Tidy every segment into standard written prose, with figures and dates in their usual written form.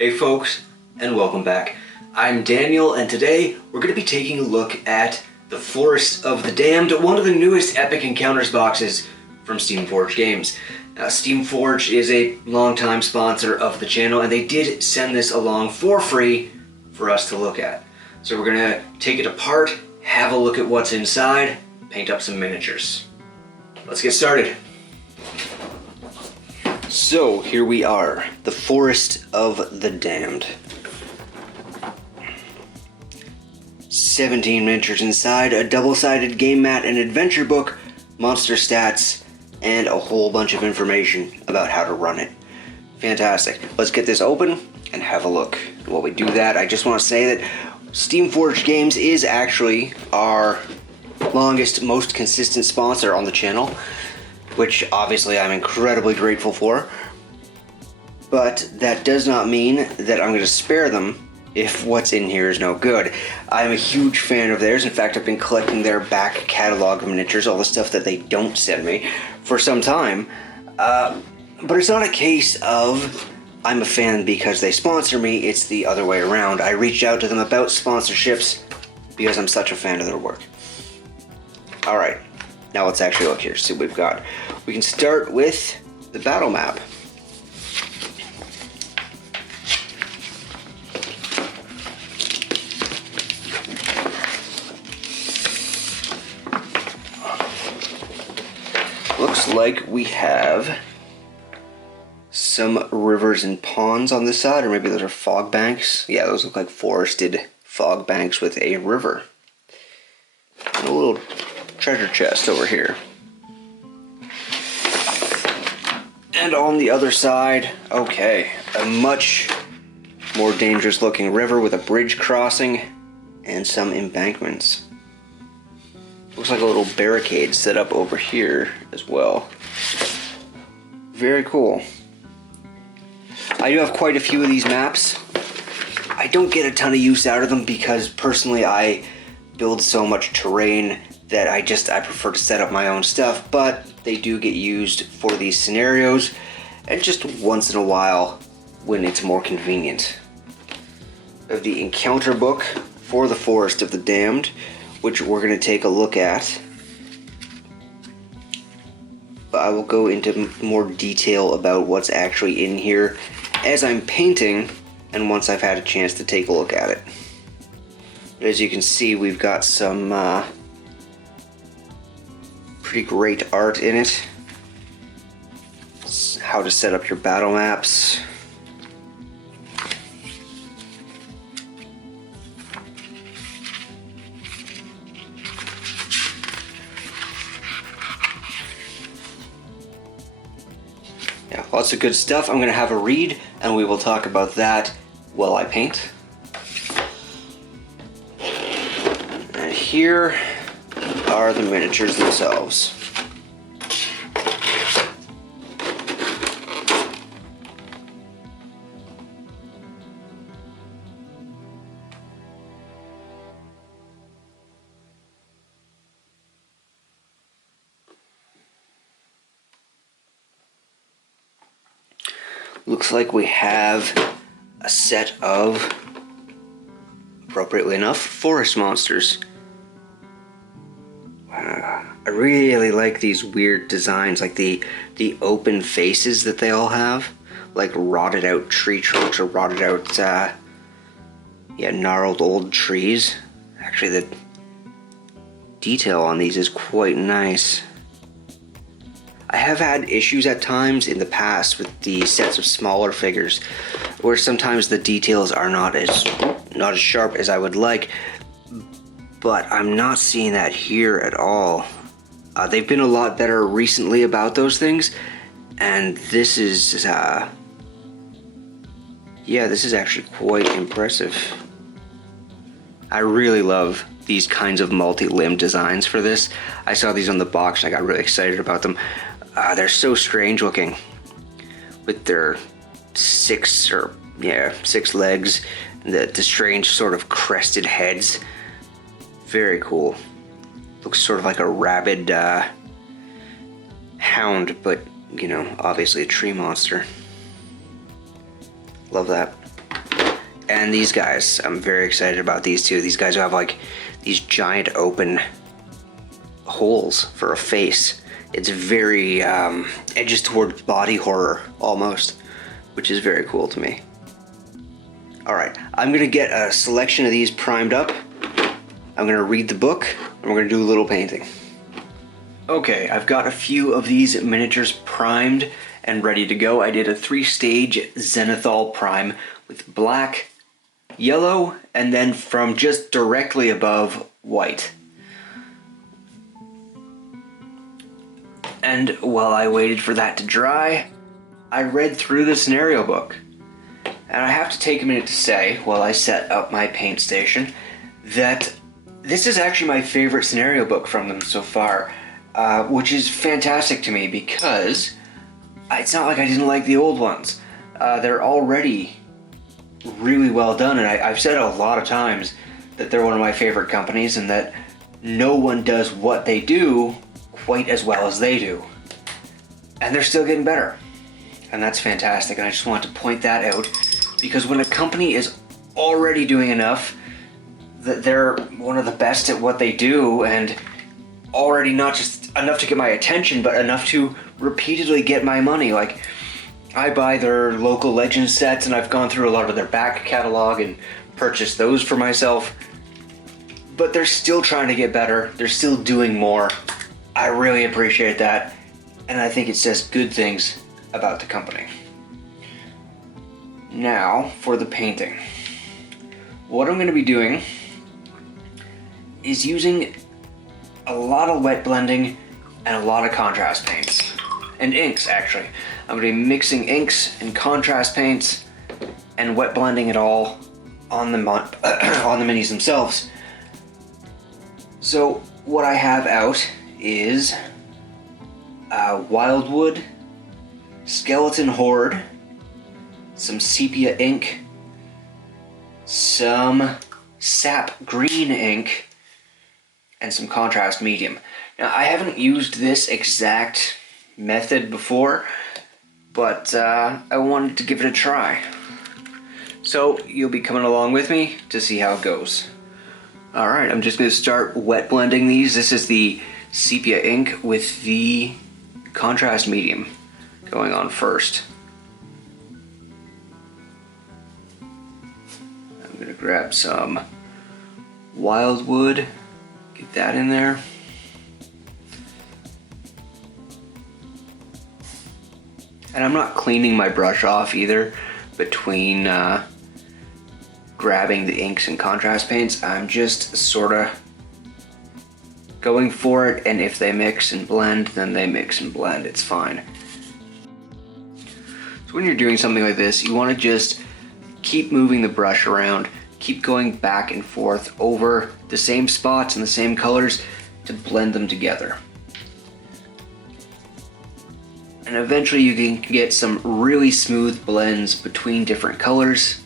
Hey folks, and welcome back. I'm Daniel, and today we're going to be taking a look at the Forest of the Damned, one of the newest Epic Encounters boxes from Steamforge Games. Now, Steamforge is a longtime sponsor of the channel, and they did send this along for free for us to look at. So we're going to take it apart, have a look at what's inside, paint up some miniatures. Let's get started. So here we are, the Forest of the Damned. 17 miniatures inside, a double-sided game mat, an adventure book, monster stats, and a whole bunch of information about how to run it. Fantastic. Let's get this open and have a look. While we do that, I just want to say that Steamforge Games is actually our longest, most consistent sponsor on the channel, which obviously I'm incredibly grateful for, but that does not mean that I'm going to spare them if what's in here is no good. I'm a huge fan of theirs. In fact, I've been collecting their back catalog of miniatures, all the stuff that they don't send me, for some time, but it's not a case of I'm a fan because they sponsor me. It's the other way around. I reached out to them about sponsorships because I'm such a fan of their work. Alright, now let's actually look here, see what we've got. We can start with the battle map. Looks like we have some rivers and ponds on this side, or maybe those are fog banks. Yeah, those look like forested fog banks with a river. And a little treasure chest over here. And on the other side, okay, a much more dangerous looking river with a bridge crossing and some embankments. Looks like a little barricade set up over here as well. Very cool. I do have quite a few of these maps. I don't get a ton of use out of them because personally I build so much terrain that I prefer to set up my own stuff, but they do get used for these scenarios and just once in a while when it's more convenient. We have the encounter book for the Forest of the Damned, which we're going to take a look at. But I will go into more detail about what's actually in here as I'm painting and once I've had a chance to take a look at it. As you can see, we've got some pretty great art in it. It's how to set up your battle maps. Yeah, lots of good stuff. I'm going to have a read and we will talk about that while I paint. And here are the miniatures themselves. Looks like we have a set of, appropriately enough, forest monsters. I really like these weird designs, like the open faces that they all have, like rotted out tree trunks or rotted out, gnarled old trees. Actually, the detail on these is quite nice. I have had issues at times in the past with the sets of smaller figures, where sometimes the details are not as sharp as I would like, but I'm not seeing that here at all. They've been a lot better recently about those things, and this is, this is actually quite impressive. I really love these kinds of multi-limb designs for this. I saw these on the box and I got really excited about them. They're so strange looking with their six legs, the strange sort of crested heads. Very cool. Looks sort of like a rabid hound, but, you know, obviously a tree monster. Love that. And these guys, I'm very excited about these two. These guys have like these giant open holes for a face. It's very edges towards body horror almost, which is very cool to me. Alright, I'm gonna get a selection of these primed up. I'm gonna read the book, and we're gonna do a little painting. Okay, I've got a few of these miniatures primed and ready to go. I did a 3-stage zenithal prime with black, yellow, and then from just directly above, white. And while I waited for that to dry, I read through the scenario book. And I have to take a minute to say, while I set up my paint station, that this is actually my favorite scenario book from them so far, which is fantastic to me because it's not like I didn't like the old ones. They're already really well done, and I've said a lot of times that they're one of my favorite companies and that no one does what they do quite as well as they do. And they're still getting better. And that's fantastic, and I just want to point that out because when a company is already doing enough that they're one of the best at what they do and already not just enough to get my attention but enough to repeatedly get my money. Like, I buy their local legend sets and I've gone through a lot of their back catalog and purchased those for myself, but they're still trying to get better. They're still doing more. I really appreciate that, and I think it says good things about the company. Now for the painting. What I'm going to be doing is using a lot of wet blending and a lot of contrast paints. And inks, actually. I'm going to be mixing inks and contrast paints and wet blending it all on the on the minis themselves. So what I have out is Wildwood, Skeleton Horde, some sepia ink, some sap green ink, and some contrast medium. Now, I haven't used this exact method before, but I wanted to give it a try. So you'll be coming along with me to see how it goes. Alright, I'm just going to start wet blending these. This is the sepia ink with the contrast medium going on first. I'm going to grab some Wildwood, get that in there. And I'm not cleaning my brush off either between grabbing the inks and contrast paints. I'm just sort of going for it, and if they mix and blend, then they mix and blend. It's fine. So when you're doing something like this, you want to just keep moving the brush around, keep going back and forth over the same spots and the same colors to blend them together. And eventually you can get some really smooth blends between different colors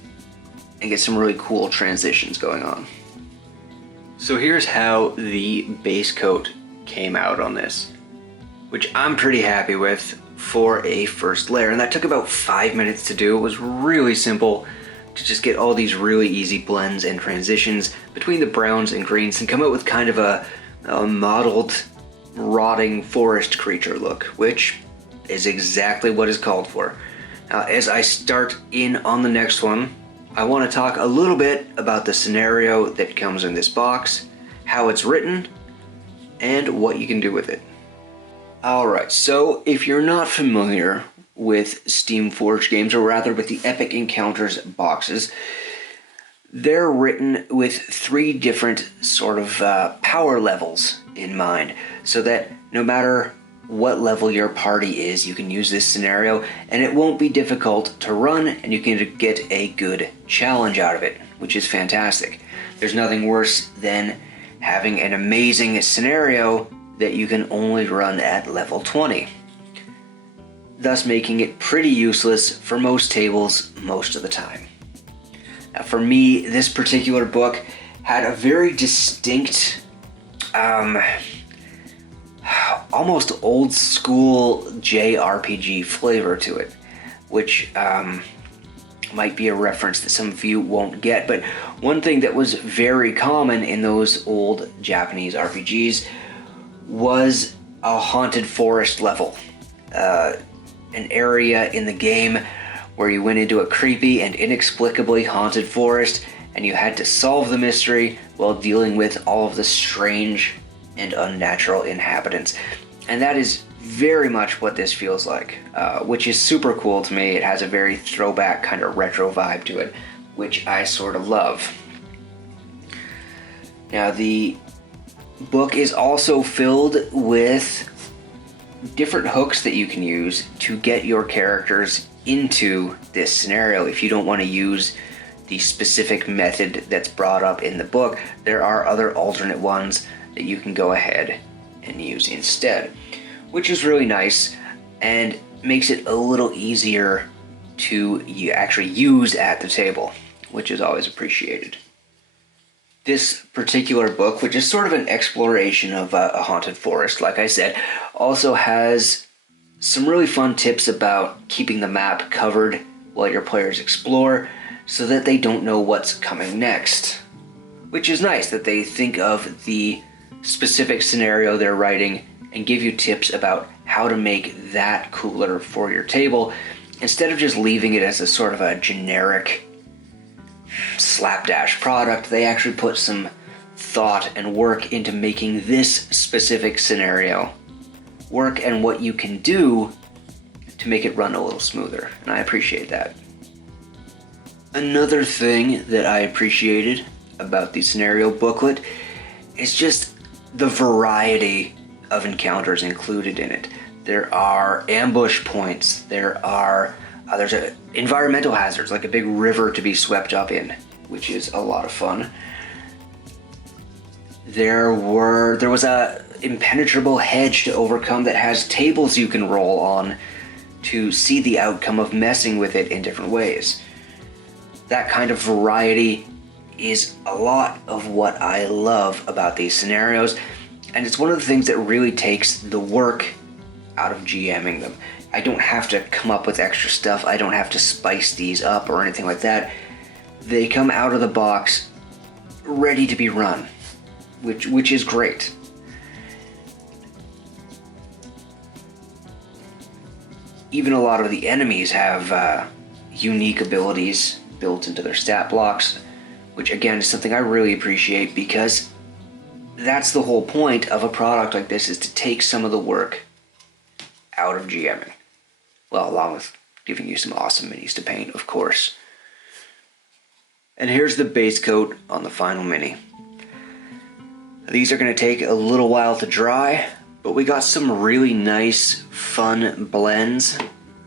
and get some really cool transitions going on. So here's how the base coat came out on this, which I'm pretty happy with for a first layer. And that took about 5 minutes to do. It was really simple to just get all these really easy blends and transitions between the browns and greens and come out with kind of a mottled, rotting forest creature look, which is exactly what is called for. Now, as I start in on the next one, I want to talk a little bit about the scenario that comes in this box, how it's written, and what you can do with it. Alright, so if you're not familiar with Steamforge Games, or rather with the Epic Encounters boxes, they're written with 3 different sort of power levels in mind, so that no matter what level your party is, you can use this scenario and it won't be difficult to run, and you can get a good challenge out of it, which is fantastic. There's nothing worse than having an amazing scenario that you can only run at level 20, thus making it pretty useless for most tables most of the time. Now, for me, this particular book had a very distinct almost old school JRPG flavor to it, which might be a reference that some of you won't get, but one thing that was very common in those old Japanese RPGs was a haunted forest level. An area in the game where you went into a creepy and inexplicably haunted forest and you had to solve the mystery while dealing with all of the strange and unnatural inhabitants. And that is very much what this feels like, which is super cool to me. It has a very throwback kind of retro vibe to it, which I sort of love. Now, the book is also filled with different hooks that you can use to get your characters into this scenario. If you don't want to use the specific method that's brought up in the book, there are other alternate ones that you can go ahead and use instead, which is really nice and makes it a little easier to actually use at the table, which is always appreciated. This particular book, which is sort of an exploration of a haunted forest, like I said, also has some really fun tips about keeping the map covered while your players explore so that they don't know what's coming next. Which is nice that they think of the specific scenario they're writing and give you tips about how to make that cooler for your table instead of just leaving it as a sort of a generic slapdash product. They actually put some thought and work into making this specific scenario work and what you can do to make it run a little smoother, and I appreciate that. Another thing that I appreciated about the scenario booklet is just the variety of encounters included in it. There are ambush points, there's environmental hazards like a big river to be swept up in, which is a lot of fun. There was a impenetrable hedge to overcome that has tables you can roll on to see the outcome of messing with it in different ways. That kind of variety is a lot of what I love about these scenarios, and it's one of the things that really takes the work out of GMing them. I don't have to come up with extra stuff. I don't have to spice these up or anything like that. They come out of the box ready to be run, which is great. Even a lot of the enemies have unique abilities built into their stat blocks, which again is something I really appreciate because that's the whole point of a product like this, is to take some of the work out of GMing. Well, along with giving you some awesome minis to paint, of course. And here's the base coat on the final mini. These are going to take a little while to dry, but we got some really nice, fun blends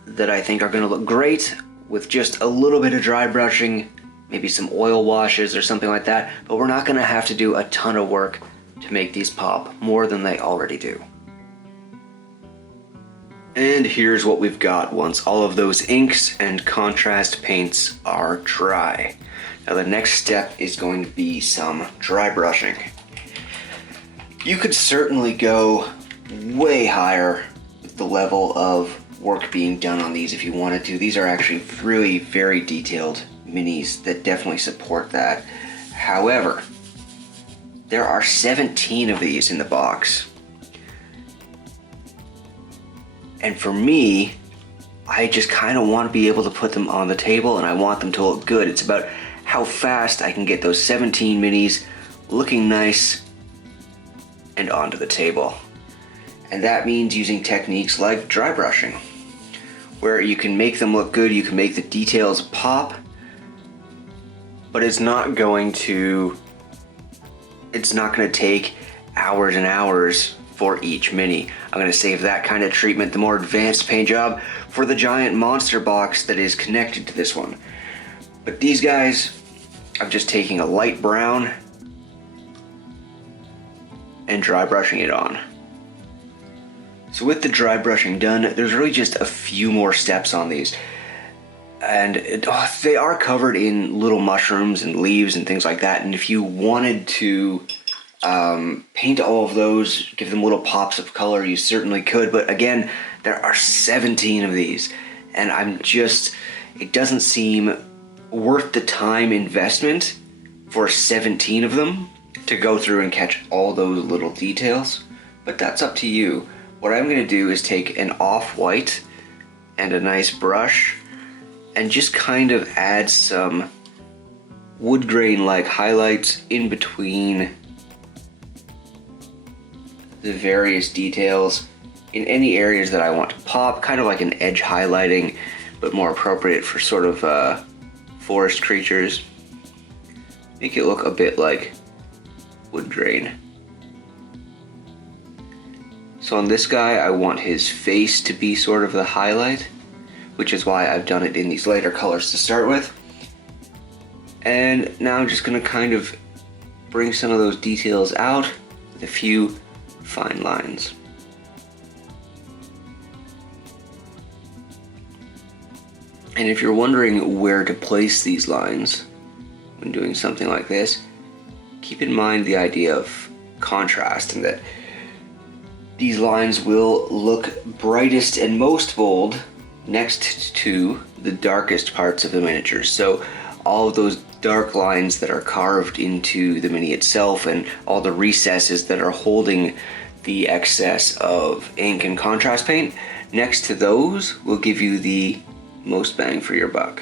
that I think are going to look great with just a little bit of dry brushing, maybe some oil washes or something like that, but we're not going to have to do a ton of work to make these pop more than they already do. And here's what we've got once all of those inks and contrast paints are dry. Now the next step is going to be some dry brushing. You could certainly go way higher with the level of work being done on these if you wanted to. These are actually really very detailed minis that definitely support that. However, there are 17 of these in the box. And for me, I just kind of want to be able to put them on the table and I want them to look good. It's about how fast I can get those 17 minis looking nice and onto the table. And that means using techniques like dry brushing, where you can make them look good, you can make the details pop, but it's not going to take hours and hours for each mini. I'm going to save that kind of treatment, the more advanced paint job, for the giant monster box that is connected to this one. But these guys, I'm just taking a light brown and dry brushing it on. So with the dry brushing done, there's really just a few more steps on these. And they are covered in little mushrooms and leaves and things like that. And if you wanted to paint all of those, give them little pops of color, you certainly could. But again, there are 17 of these. And it doesn't seem worth the time investment for 17 of them to go through and catch all those little details, but that's up to you. What I'm going to do is take an off-white and a nice brush and just kind of add some wood grain like highlights in between the various details in any areas that I want to pop, kind of like an edge highlighting, but more appropriate for sort of forest creatures. Make it look a bit like wood grain. So on this guy, I want his face to be sort of the highlight, which is why I've done it in these lighter colors to start with. And now I'm just going to kind of bring some of those details out with a few fine lines. And if you're wondering where to place these lines when doing something like this, keep in mind the idea of contrast and that these lines will look brightest and most bold next to the darkest parts of the miniatures. So all of those dark lines that are carved into the mini itself and all the recesses that are holding the excess of ink and contrast paint, next to those will give you the most bang for your buck.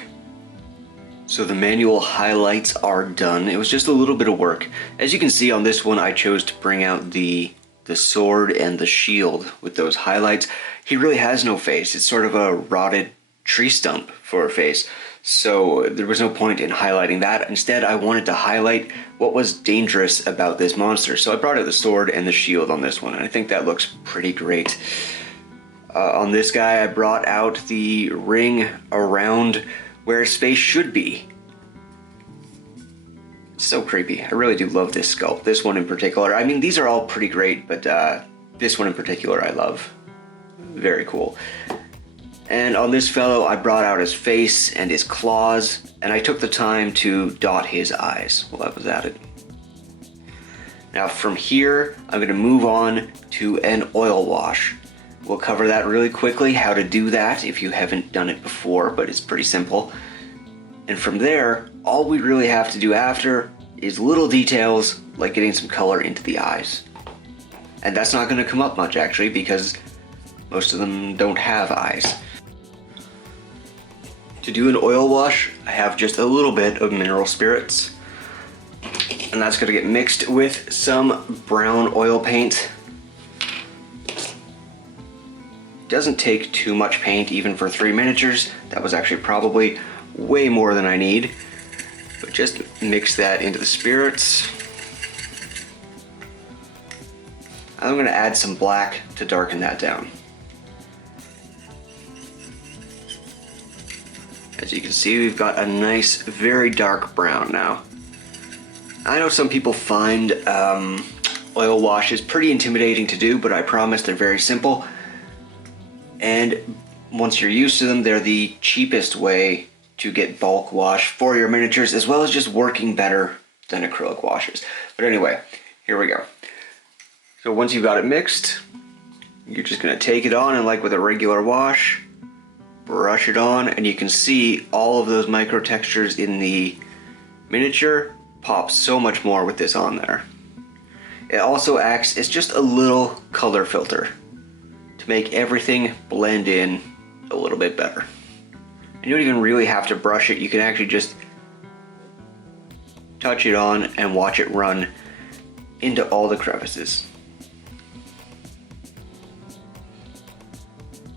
So the manual highlights are done. It was just a little bit of work. As you can see on this one, I chose to bring out the sword and the shield with those highlights. He really has no face. It's sort of a rotted tree stump for a face. So there was no point in highlighting that. Instead, I wanted to highlight what was dangerous about this monster. So I brought out the sword and the shield on this one, and I think that looks pretty great. On this guy, I brought out the ring around where his face should be. It's so creepy. I really do love this sculpt. This one in particular. I mean, these are all pretty great, but this one in particular I love. Very cool. And on this fellow, I brought out his face and his claws, and I took the time to dot his eyes while I was at it. Now from here, I'm going to move on to an oil wash. We'll cover that really quickly, how to do that if you haven't done it before, but it's pretty simple. And from there, all we really have to do after is little details like getting some color into the eyes. And that's not going to come up much actually, because most of them don't have eyes. To do an oil wash, I have just a little bit of mineral spirits, and that's going to get mixed with some brown oil paint. Doesn't take too much paint even for 3 miniatures. That was actually probably way more than I need, but just mix that into the spirits. I'm going to add some black to darken that down. As you can see, we've got a nice, very dark brown now. I know some people find oil washes pretty intimidating to do, but I promise they're very simple. And once you're used to them, they're the cheapest way to get bulk wash for your miniatures, as well as just working better than acrylic washes. But anyway, here we go. So once you've got it mixed, you're just going to take it on, and like with a regular wash, brush it on, and you can see all of those micro textures in the miniature pop so much more with this on there. It also acts as just a little color filter to make everything blend in a little bit better. And you don't even really have to brush it. You can actually just touch it on and watch it run into all the crevices.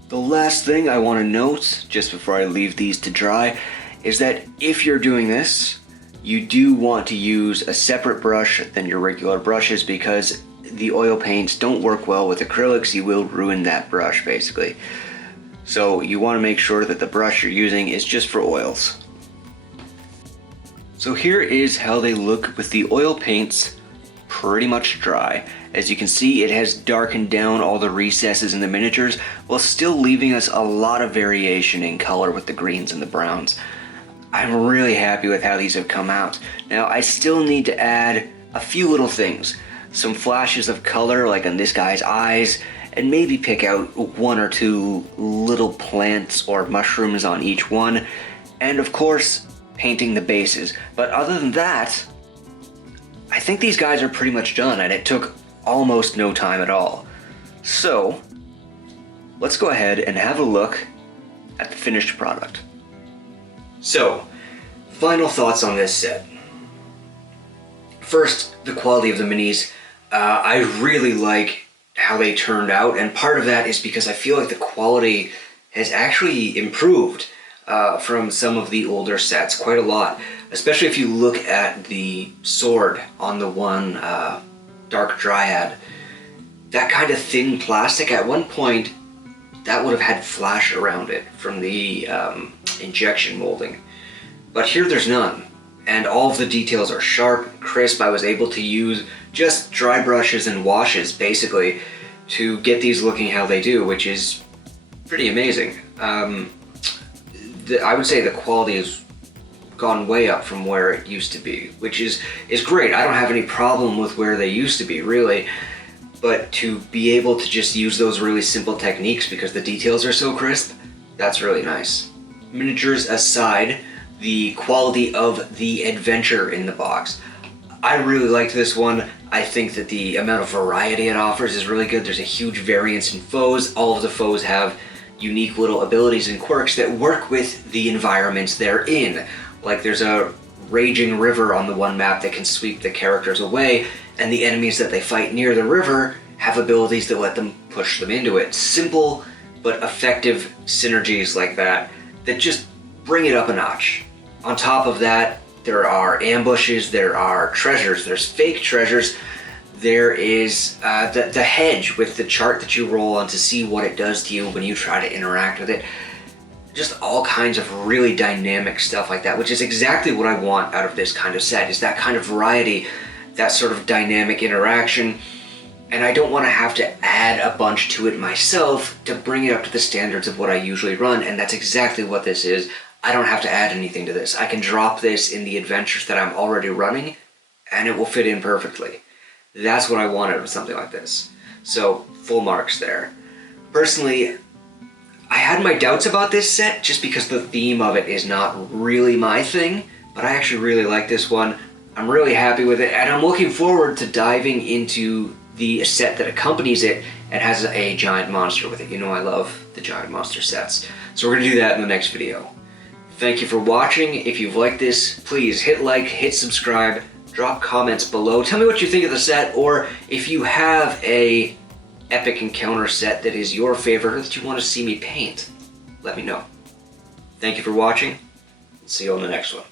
The last thing I want to note, just before I leave these to dry, is that if you're doing this, you do want to use a separate brush than your regular brushes, because the oil paints don't work well with acrylics. You will ruin that brush basically. So you want to make sure that the brush you're using is just for oils. So here is how they look with the oil paints pretty much dry. As you can see, it has darkened down all the recesses in the miniatures while still leaving us a lot of variation in color with the greens and the browns. I'm really happy with how these have come out. Now I still need to add a few little things. Some flashes of color like on this guy's eyes, and maybe pick out 1 or 2 little plants or mushrooms on each one. And of course, painting the bases. But other than that, I think these guys are pretty much done, and it took almost no time at all. So, let's go ahead and have a look at the finished product. So, final thoughts on this set. First, the quality of the minis. I really like how they turned out, and part of that is because I feel like the quality has actually improved from some of the older sets quite a lot, especially if you look at the sword on the one Dark Dryad. That kind of thin plastic, at one point that would have had flash around it from the injection molding, but here there's none, and all of the details are sharp and crisp. I was able to use just dry brushes and washes basically to get these looking how they do, which is pretty amazing. I would say the quality has gone way up from where it used to be, which is great. I don't have any problem with where they used to be, really. But to be able to just use those really simple techniques because the details are so crisp, that's really nice. Miniatures aside, the quality of the adventure in the box. I really liked this one. I think that the amount of variety it offers is really good. There's a huge variance in foes. All of the foes have unique little abilities and quirks that work with the environments they're in. Like there's a raging river on the one map that can sweep the characters away, and the enemies that they fight near the river have abilities that let them push them into it. Simple but effective synergies like that just bring it up a notch. On top of that, there are ambushes, there are treasures, there's fake treasures, there is the hedge with the chart that you roll on to see what it does to you when you try to interact with it. Just all kinds of really dynamic stuff like that, which is exactly what I want out of this kind of set, is that kind of variety, that sort of dynamic interaction. And I don't want to have to add a bunch to it myself to bring it up to the standards of what I usually run, and that's exactly what this is. I don't have to add anything to this. I can drop this in the adventures that I'm already running, and it will fit in perfectly. That's what I wanted with something like this. So, full marks there. Personally, I had my doubts about this set just because the theme of it is not really my thing, but I actually really like this one. I'm really happy with it, and I'm looking forward to diving into the set that accompanies it and has a giant monster with it. You know I love the giant monster sets. So we're going to do that in the next video. Thank you for watching. If you've liked this, please hit like, hit subscribe, drop comments below. Tell me what you think of the set, or if you have a epic encounter set that is your favorite or that you want to see me paint, let me know. Thank you for watching. See you on the next one.